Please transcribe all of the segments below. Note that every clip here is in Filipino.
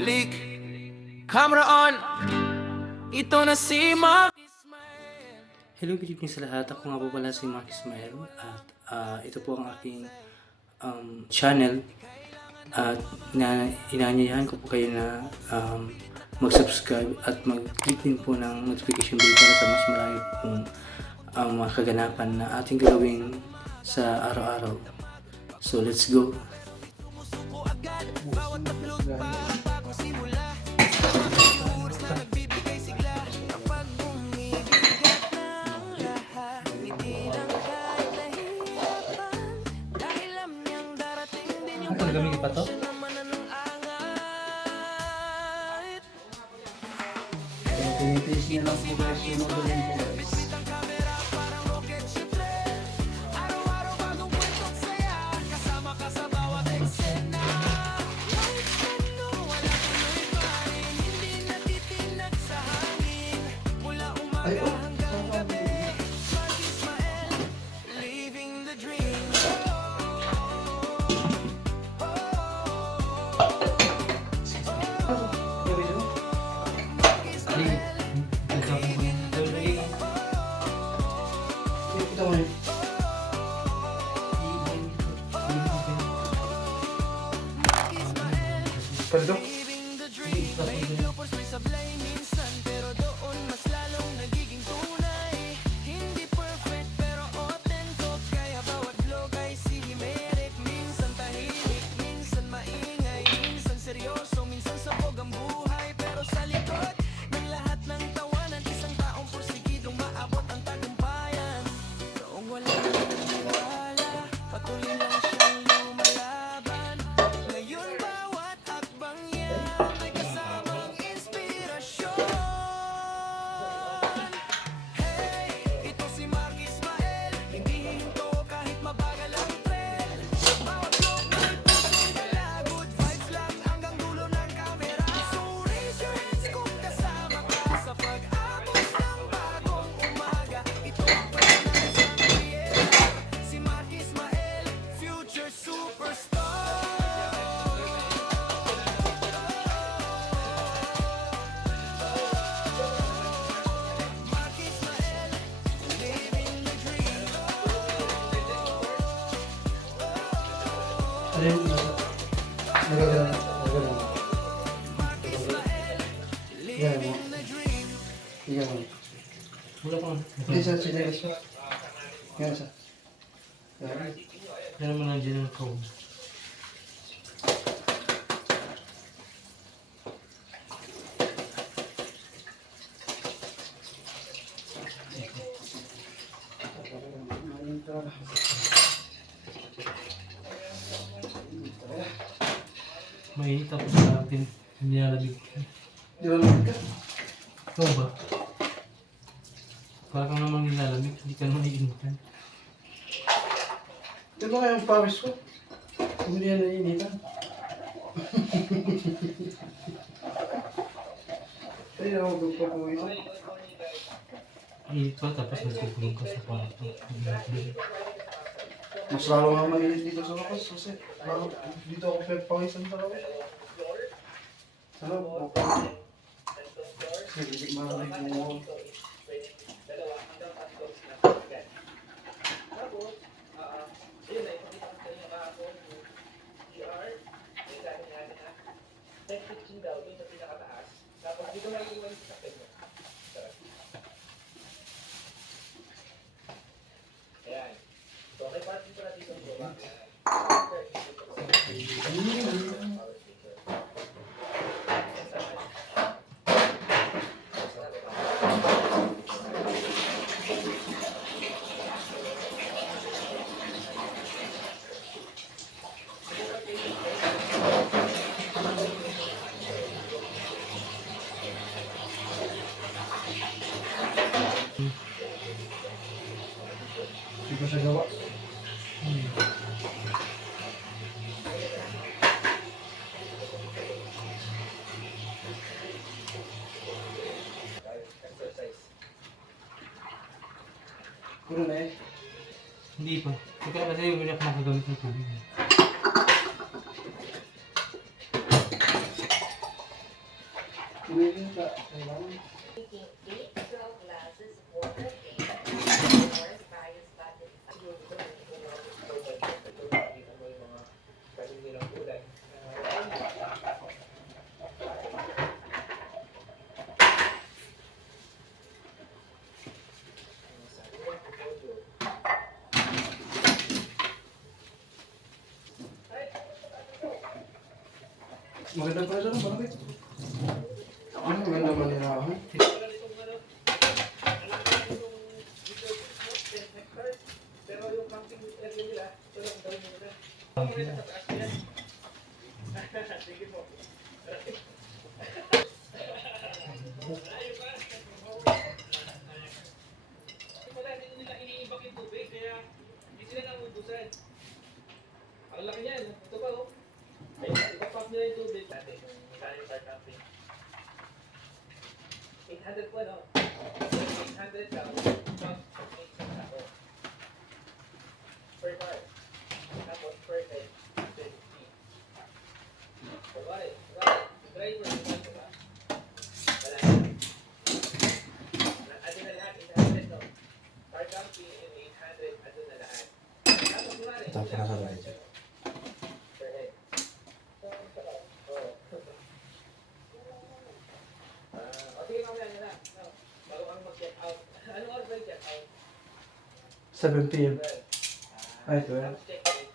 Click, camera on. Ito na si Mark. Hello, good evening sa lahat. Ako nga po pala si Mark Ismael at ito po ang aking channel at inaanyayahan ko po kayo na mag-subscribe at mag-click din po ng notification bell para sa mas marami pong mga kaganapan na ating gagawin sa araw-araw. So let's go! Ano gamitin pa to? Tinitiis niya lang po guys, sinunodin po guys. Ay, perdón. Isa sinilas mo. Yan isa. Yan mo na dyan ang cone. Mainit ako sa atin. Nilalabig ka. Nilalabig ka? Ikaw ba? Parang naman nilalamig, hindi ka naman iinitan. Ito ba kayong pawis ko? Hindi yan naiinitan. Ay, ako magpapawis. Init pa, tapos nagpupulong ka sa kwarto. Mas lalo nga mainit dito sa labas kasi lalo dito ako pagpawisan sa labas. Sa labas, okay. Kasi hindi malamig mo. Hindi ko siya gawa. Puro na eh. Hindi pa. Kasi hindi ako makagamit ng tubig. Maganda pala ito, bakit? Ano maganda manirahan? Ang laki niyan. Ito ba, oh? Ay, ipapap nila yung tubig natin. Kaya car camping. 800 po, no? 800 ka. Per car. Tapos per head. 50. Pagkari. Driver. Diba? Wala na. Ano na lahat? 800, no? Car camping and 800. Ano na lahat? Tapos pagkari. Tapos na sa bahay. Okay, mamaya na lang. Bago kang mag-check out. Anong oras ba yung check out? 7 p.m. Ay, 12. Tapos check in.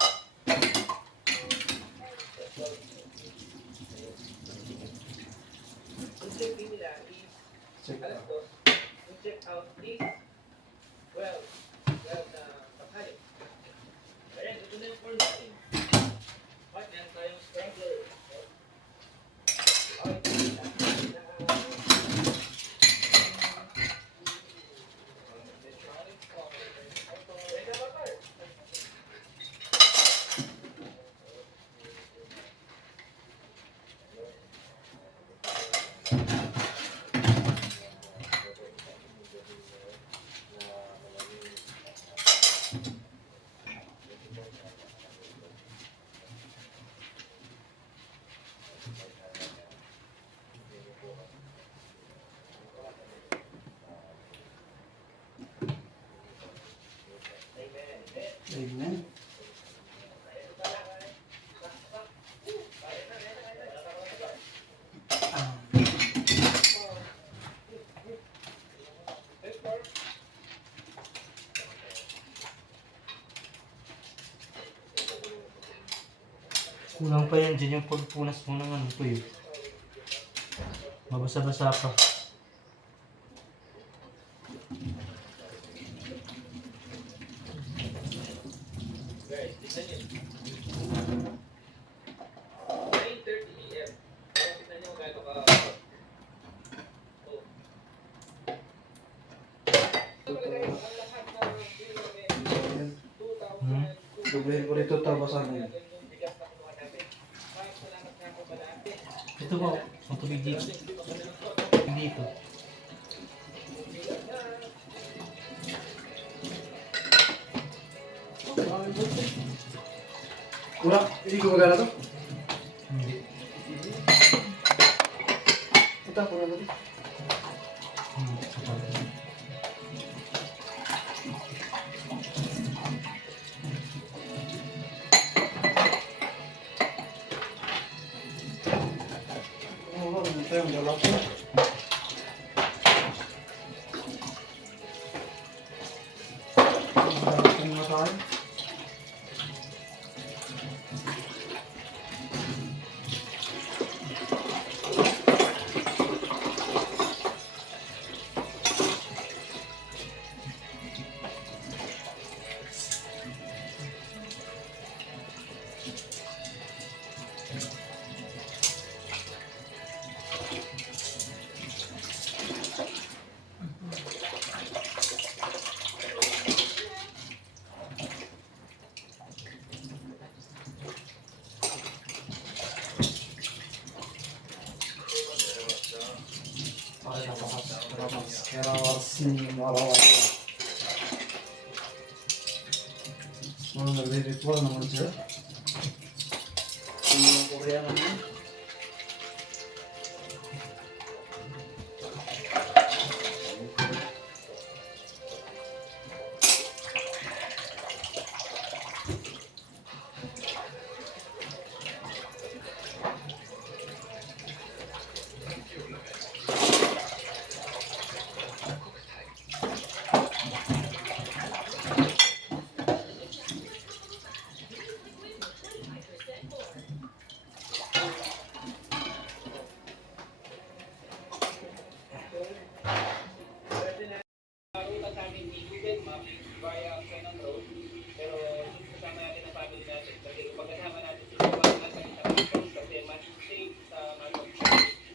Yung check in nila is Check alas out. 2. Yung check out is 12. 12 na tanghali. Ayan, ito na yung form natin. Bakit meron tayong scrambler. Okay, Amen. Kulang pa yan dyan yung pagpunas mo ng ano ko eh. Mabasa-basa pa. guys, tignan nyo. 9:30 PM. Kaya tignan nyo gano'n ka. Oh. Ito talaga yung ang lahat na bill namin. 2,000. Doblehin ko rito tapos ano yun. Yung bigas na kunuha namin. Maraming salamat nga po pala. Ito po, ang tubig dito. Dito. Wala, hindi ko magana to. Hindi. Ito ako na natin. Oo, ito yung dalak ko. Ang mga tayo. Ano nagre-ritual naman siya? Yung mga Koreano niya. via Canon Road. Pero kasama natin ang family natin. Kasi kung pagkasama natin sila, magkakasin sa Marcos kasi mas safe sa Marcos.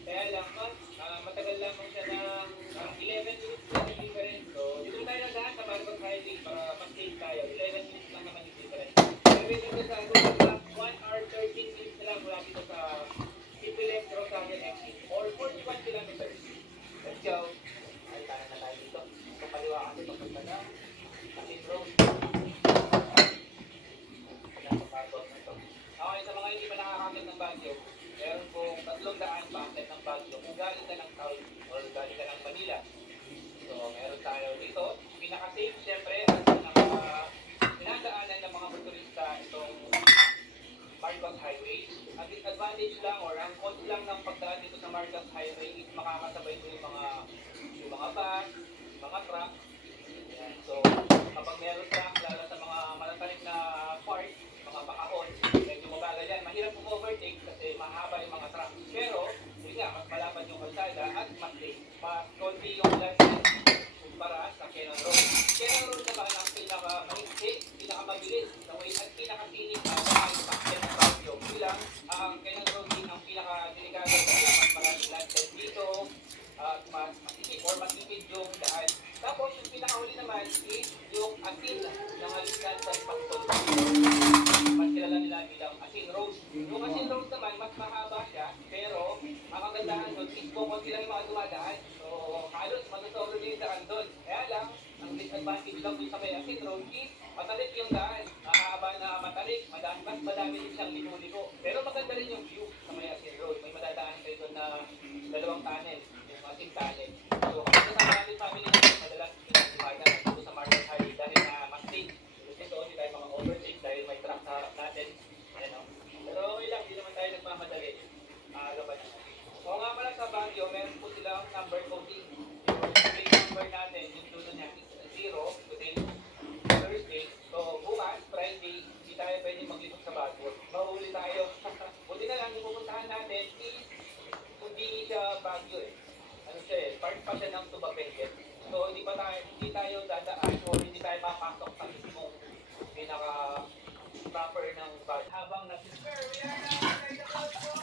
Kaya lang, matagal lamang siya ng 11 minutes lang yung difference. So, dito tayo na lahat sa Marcos Highway para mas safe tayo. 11 minutes lang naman yung difference. Pero dito sa Google 1 hour 13 minutes na lang mula dito sa Pipiles Rosario exit or 41 kilometers. Let's go. Ay, tayo na tayo dito. Kapaliwa kasi papunta na Asin Road. Okay, sa mga hindi pa nakakakit ng Baguio, meron pong 300 packet ng Baguio kung galing ka ng Taul or galing ka ng Manila. So, meron tayo dito. Pinaka-safe, syempre, at pinadaanan ng mga motorista itong Marcos Highway. Ang disadvantage lang or ang cost lang ng pagdaan dito sa Marcos Highway is makakasabay ko yung mga bus, mga truck. Yan. So, kapag meron truck, lalo sa mga malatarik na part, mga bakaon, medyo mabagal yan. Mahirap kung overtake kasi mahaba yung mga truck. Pero, yun nga, mas malapad yung kalsada at mas safe. Mas konti yung landing kumpara sa Canon Road. Canon Road naman ang pinaka-mahigpit, pinaka-mabilis, na way at pinaka-sinig na makakipakyan ng Baguio. Bilang ang Canon Road din ang pinaka-delikado kasi mas maraming landslide dito, mas masikip or matipid yung daan. Tapos yung pinakahuli naman is yung asin ng halikan sa Pangtol. Mas kilala nila bilang Asin Road. Yung Asin Road naman, mas mahaba siya, pero ang kagandahan doon is bukod sila yung mga dumadaan. So halos matusolo niyo yung daan doon. Kaya lang, ang disadvantage lang doon sa may Asin Road is matalik yung daan. Mahaba na matalik, mas madami din siyang ligo-ligo. Pero maganda rin yung view sa may Asin Road. May madadaan kayo doon na dalawang tunnel, yung Asin Tunnel. So kapag sa maraming family natin, madalas pinagdumagan dito sa Marcos Highway dahil na mas safe. Kasi hindi tayo mga overtake dahil may truck sa harap natin. Ayan, no? Pero okay lang, hindi naman tayo nagmamadali. Gaban. So nga pala sa Baguio, meron po silang number coding. Yung plate number natin, yung dulo niya is 0 today, Thursday. So bukas, Friday, hindi tayo pwede maglipot sa Baguio. Mahuli tayo. Buti na lang, yung pupuntahan natin is hindi siya Baguio eh. Ano siya eh, part pa siya ng Tubabenguet. So hindi tayo dadaan or hindi tayo mapasok sa mismong pinaka-proper ng Baguio. Habang nag-spare, we are now inside the Baguio.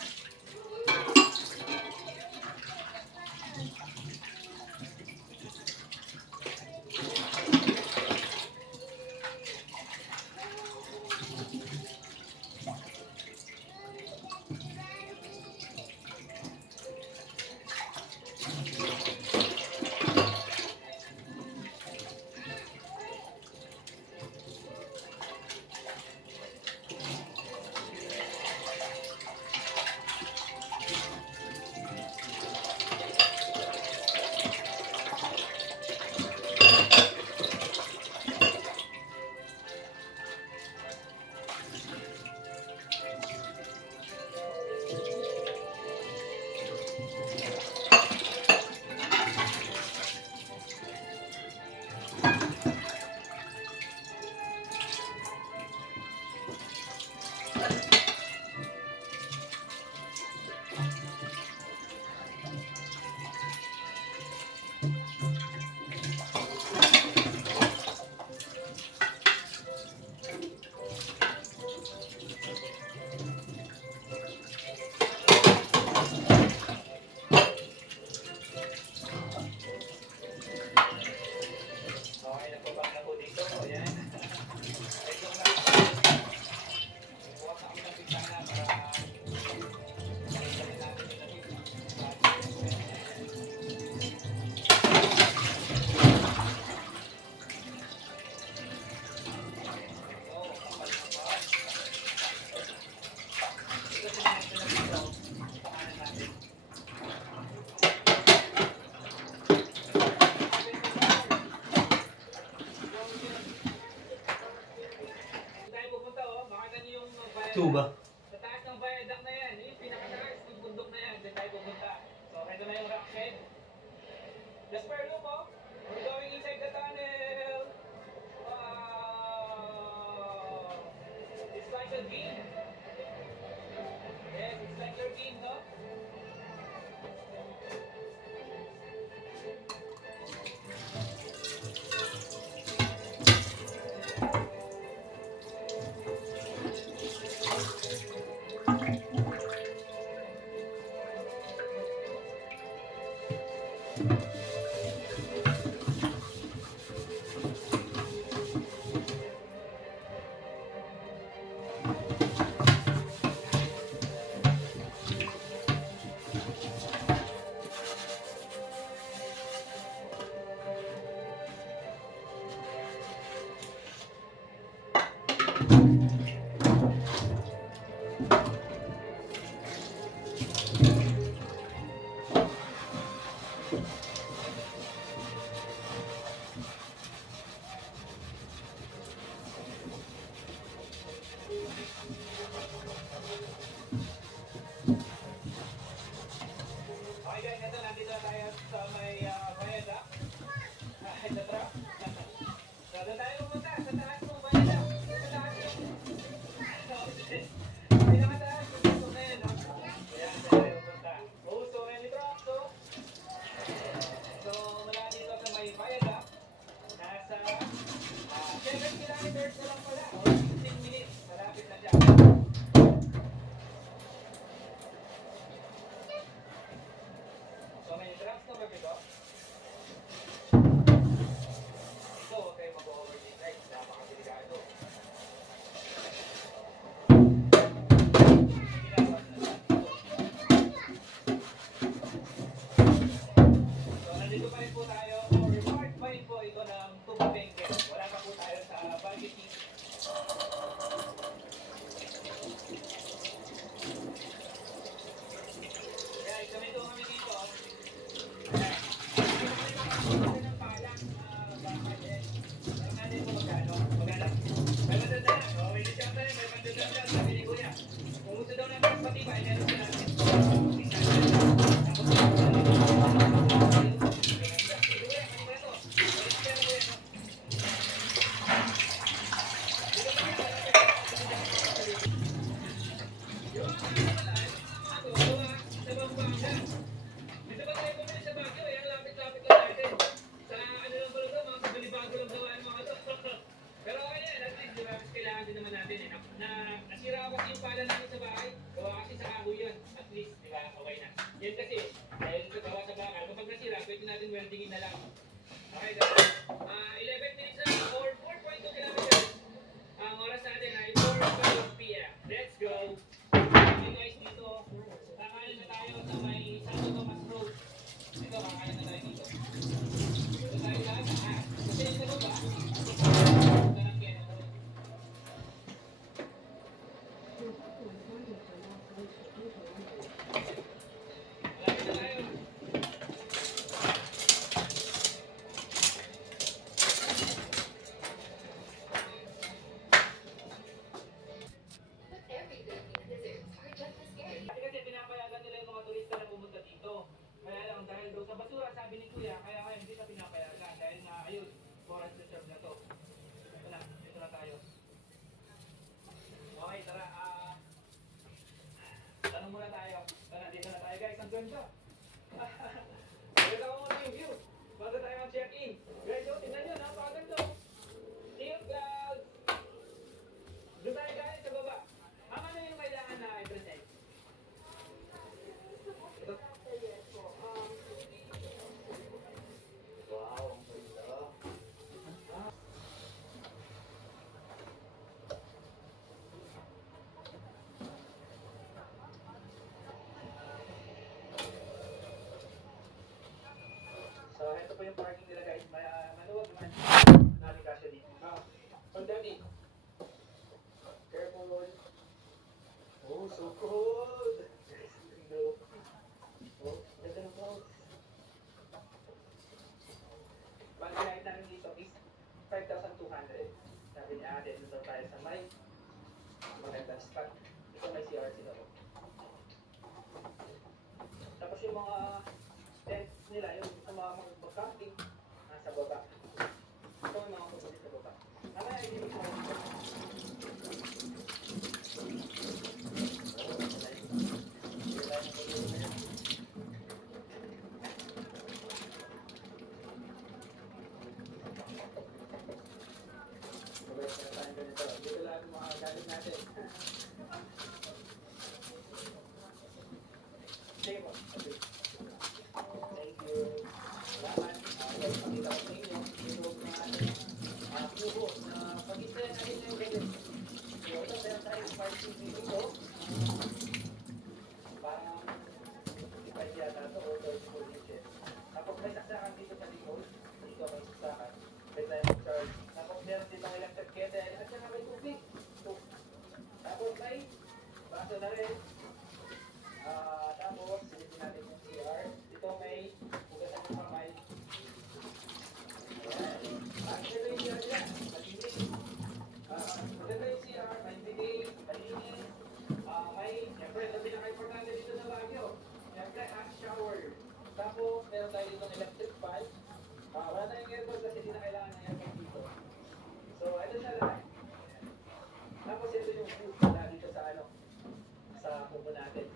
Tuba. Sa taas ng viaduct na yan, yung pinakataas, yung bundok na yan, dyan tayo pupunta. So, ito na yung rock shed. Jasper, look oh. We're going inside the tunnel. Wow. It's like a dream. Yes, it's like your dream, no? Okay guys, ito nandito na tayo sa may bayada. Ito tra. So, doon tayo pumunta sa taas ng bayada. Sa taas yung... Pinakataas yung gusto na yun, no? Ayan, doon tayo pumunta. Oh, so any truck, so mula dito sa may bayada, nasa 7 kilometers na lang pala, or 15 minutes, malapit na dyan. So may trucks na ba ito? Ito, huwag kayo mag-overtake guys, napakadelikado. Ginawas na lang ito. So nandito pa rin po tayo, or part pa rin po ito ng Tubabengke. Wala pa po tayo sa Baguio City. Kaya ganito kami dito. Dito ba tayo bumili sa Baguio? Yan, lapit-lapit lang natin. Sa ano lang pala ito, mga pagalibago lang gawa ng mga ito. Pero okay yan, at least, diba, kailangan din naman natin eh. Nasira ako kasi yung pala namin sa bahay. Gawa kasi sa kahoy yun. At least, di ba, okay na. Yan kasi, dahil sa gawa sa bakal, kapag nasira, pwede natin weldingin na lang. Okay, guys. 11 minutes na, or 4.2 kilometers. Ang oras natin ay 4:05 p.m. Let's go! Okay guys, dito, kakain na tayo sa may Santo Tomas Road. Dito, kakain na tayo dito. Dito tayo lahat. Kasi yung sa baba, ito ng Keno Road. Malapit na tayo. Kasi pinapayagan nila yung mga turista na pumunta dito. Kaya lang, dahil daw sa basura, sabi ni Kuya, kaya ngayon hindi na pinapayagan. Dahil na, ayun, forest reserve na to. Ito na tayo. Okay, tara, tanong muna tayo. Tara, dito na tayo guys, ang ganda. Maganda ko muna yung view. Bago tayo mag-check-in. Guys, tingnan nyo, napakaganda. See you guys. Doon tayo guys sa baba. Ano yung kailangan na i-present? Wow, ang ganda. So, ito po yung parking nila guys. Maluwag naman. Namin kasya dito. Pandemic. Careful. Oh, so cold. No. Oh, ganda ng clouds. Bali kahit namin dito is 5,200. Sabi ni ate, dito tayo sa may magandang spot. Ito may CRC na po. Tapos yung mga tent nila, yung sa mga mag-camping, nasa baba. Ito may mga pupulit sa baba. Mamaya, hindi mo dito lang yung mga gamit natin. Sige po. Thank you. or chargeable dishes. Tapos may saksakan dito sa likod. Dito may saksakan. May time charge. Tapos meron dito ang electric kettle at saka may tubig. So, tapos may baso na rin. Tapos, silipin natin yung CR. Dito may hugasan ng kamay. At ito yung CR nila. Malinis. Maganda yung CR. Malinis. Malinis. Siyempre, ito pinaka-importante dito sa Baguio. Siyempre, hot shower. Tapos, meron tayo dito ng electric fan. Wala na yung aircon kasi hindi na kailangan ng aircon dito. So, ito siya lahat. Tapos, ito yung food na dito sa sa kubo natin.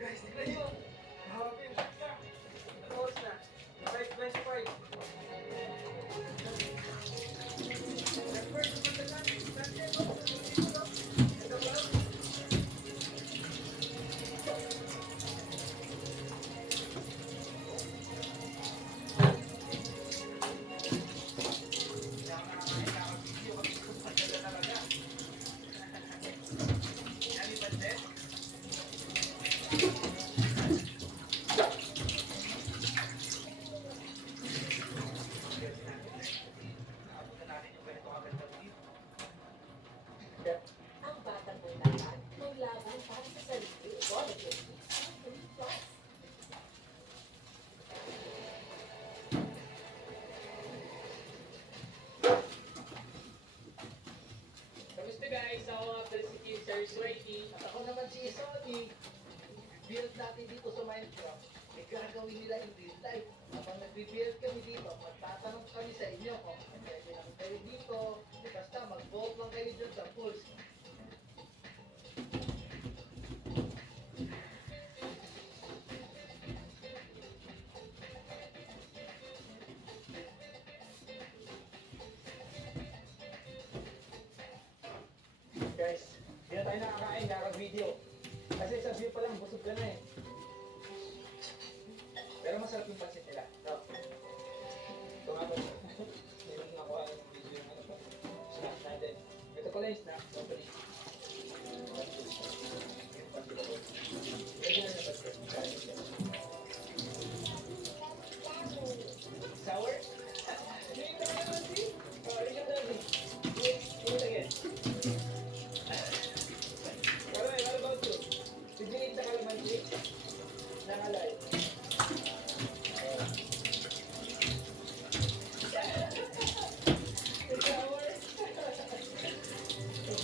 Guys, tignan nyo! Grabe! Ano oras na? 5:25. Ang batang bulakan, maglaban para sa sarili. Politics. Kamusta guys? Ako nga pala si Kim Sir Swayty. At ako naman si Sony. Build natin dito sa Minecraft. Eh gagawin nila in real life. Habang nag-build kami dito, magtatanong kami sa inyo kung pwede lang kayo dito. Eh basta mag-vote lang kayo dyan sa polls. Guys, hindi na tayo nakakain, nakaka-video. Kasi sa view pa lang, busog ka na eh. Pero masarap yung pansit nila. No? Ito nga ba? Meron na ako ang video yung ano pa. Snack natin. Ito pala yung snack. Company. Pwede na napansin. Sour? Hindi ka naman si? Oh, hindi ka naman si? Do it again. Alright, what about you? Did you eat the calamansi? Nangalay. It's sour.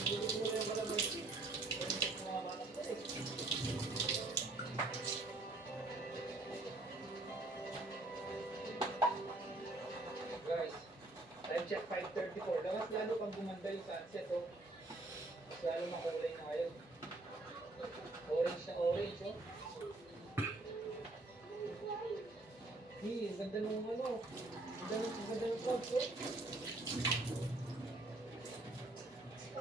Gusto mo yung calamansi. Mga bata ko eh. Guys, time check 5:34. Dapat lalo pang gumanda yung sunset, oh. Mas lalo makulay na ngayon. Orange na orange, oh. Ang ganda nung ano. Ang ganda ng clouds, oh.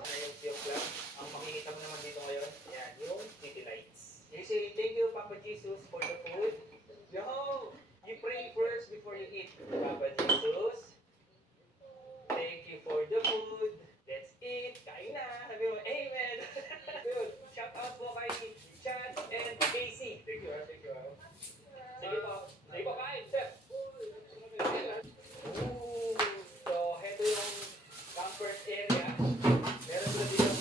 Ayun, yung cloud. Ang makikita mo naman dito ngayon, yan, yung city lights. You say, thank you, Papa Jesus, for the food. Yo! You pray first before you eat. Papa Jesus, thank you for the food. Let's eat. Kain na. Sabi mo, amen. Good. Shout out po kay Chad and Casey. Thank you, thank you. Sige po. Sige po, kain, chef. Ooh. So, heto yung comfort area. Meron sila dito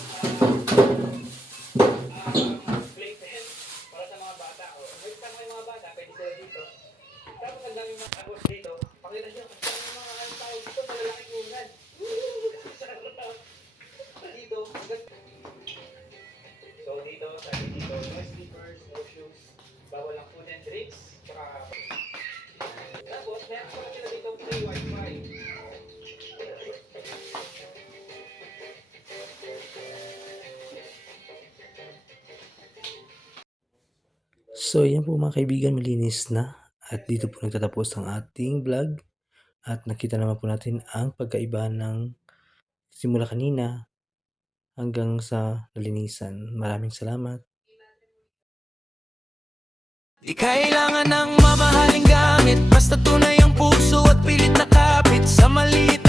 playpen para sa mga bata. May isang mga bata. So, yan po mga kaibigan, malinis na. At dito po nagtatapos ang ating vlog. At nakita naman po natin ang pagkaiba ng simula kanina hanggang sa nalinisan. Maraming salamat. Di kailangan ng mamahaling gamit, basta tunay ang puso at pilit nakapit sa maliit